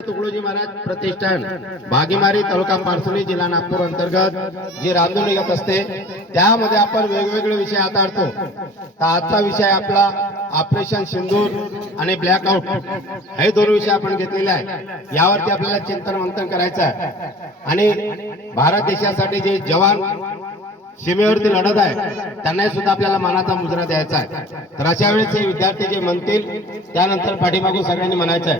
तुकडोजी महाराज प्रतिष्ठान भागीमारी तालुका पारसोली जिल्हा नागपूर अंतर्गत जी रांधून निघत असते त्यामध्ये आपण वेगवेगळे विषय हाताळतो. तर आजचा विषय आपला ऑपरेशन सिंदूर आणि ब्लॅकआउट हे दोन विषय आपण घेतलेले आहे यावरती आपल्याला चिंतन मंथन करायचं आहे. आणि भारत देशासाठी जे जवान सीमेवरती लढत आहे. त्यांनाही सुद्धा आपल्याला मानाचा मुजरा द्यायचा आहे. तर अशा वेळेस हे विद्यार्थी जे म्हणतील त्यानंतर पाठीमागून सगळ्यांनी म्हणायचं आहे.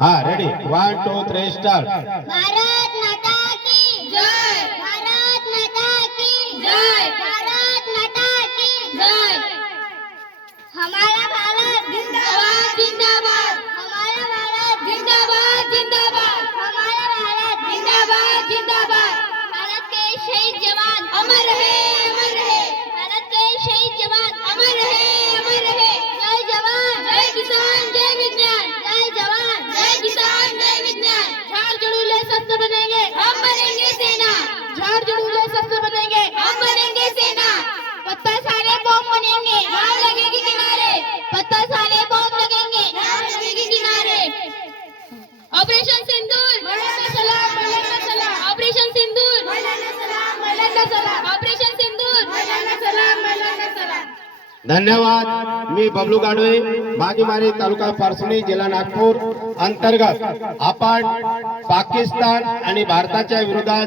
हा ready one two three star हमारे धन्यवाद. मी बबलू गाडवे मागीमारी तालुका पारसणी जिल्हा नागपूर. अंतर्गत आपण पाकिस्तान आणि भारताच्या विरोधात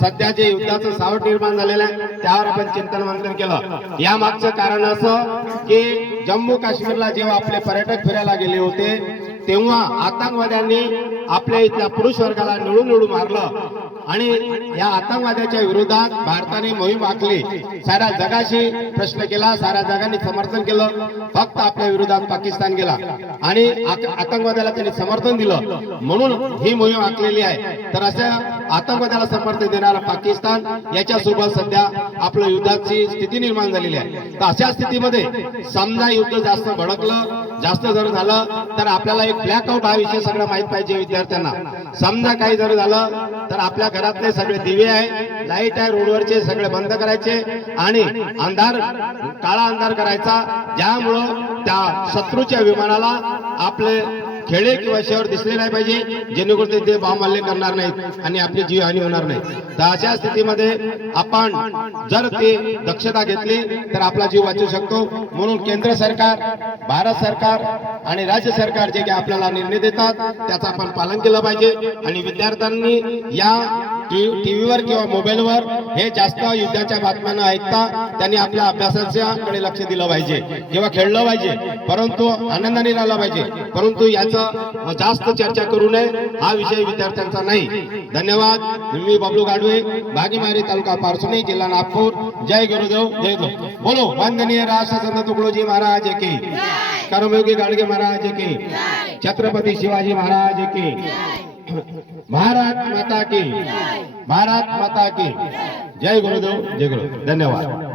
सध्या जे युद्धाचं सावट निर्माण झालेलं आहे त्यावर आपण चिंतन मंथन केलं. या मागचं कारण असं की जम्मू काश्मीरला जेव्हा आपले पर्यटक फिरायला गेले होते तेव्हा आतंकवाद्यांनी आपल्या इथल्या पुरुष वर्गाला निळून निळून मारलं. आणि या आतंकवाद्याच्या विरोधात भारताने मोहीम आखली. साऱ्या जगाशी प्रश्न केला साऱ्या जगाने समर्थन केलं. फक्त आपल्या विरोधात पाकिस्तान गेला. आणि आत- आतंकवाद्याला त्यांनी समर्थन दिलं. म्हणून ही मोहीम आखलेली आहे. तर अशा आतंकवादाला समर्थन देणारा पाकिस्तान याच्यासोबत सध्या आपलं युद्धाची स्थिती निर्माण झालेली आहे. तर अशा स्थितीमध्ये समजा युद्ध जास्त भडकलं जास्त जर झालं तर आपल्याला एक ब्लॅकआउट हा विषय सगळं माहीत पाहिजे विद्यार्थ्यांना. समजा काही जर झालं तर आपल्या घरातले सगळे दिवे आहे लाइट आहे रोडवरचे सगळे बंद करायचे आणि अंधार काळा अंधार करायचा. ज्यामुळं त्या शत्रूच्या विमानाला आपले खेळे किंवा शहर दिसले नाही पाहिजे जेणेकरून ते- ते बॉम्ब हल्ले करणार नाहीत आणि आपली जीवहानी होणार नाही तर अशा स्थितीमध्ये आपण जर ते दक्षता घेतली तर आपला जीव वाचू शकतो. म्हणून केंद्र सरकार भारत सरकार आणि राज्य सरकार जे काही आपल्याला निर्णय देतात त्याचं आपण पालन केलं पाहिजे. आणि विद्यार्थ्यांनी या टीव्हीवर किंवा मोबाईलवर हे जास्त युद्धाच्या बातम्या न ऐकता त्यांनी आपल्या अभ्यासाच्या कडे लक्ष दिलं पाहिजे किंवा खेळलं पाहिजे. परंतु आनंदाने राहिला पाहिजे. परंतु याचं जास्त चर्चा करू नये. हा विषय विद्यार्थ्यांचा नाही. धन्यवाद. मी बबलू गाडवे भागीमारी तालुका पारसोनी जिल्हा नागपूर. जय गुरुदेव जय गुरु. बोलो वंदनीय राष्ट्रसंत तुकडोजी महाराज की. कर्मयोगी गाडगे महाराज की. छत्रपती शिवाजी महाराज की. भारत माता की। भारत माता की। जय गुरुदेव जय गुरु। धन्यवाद।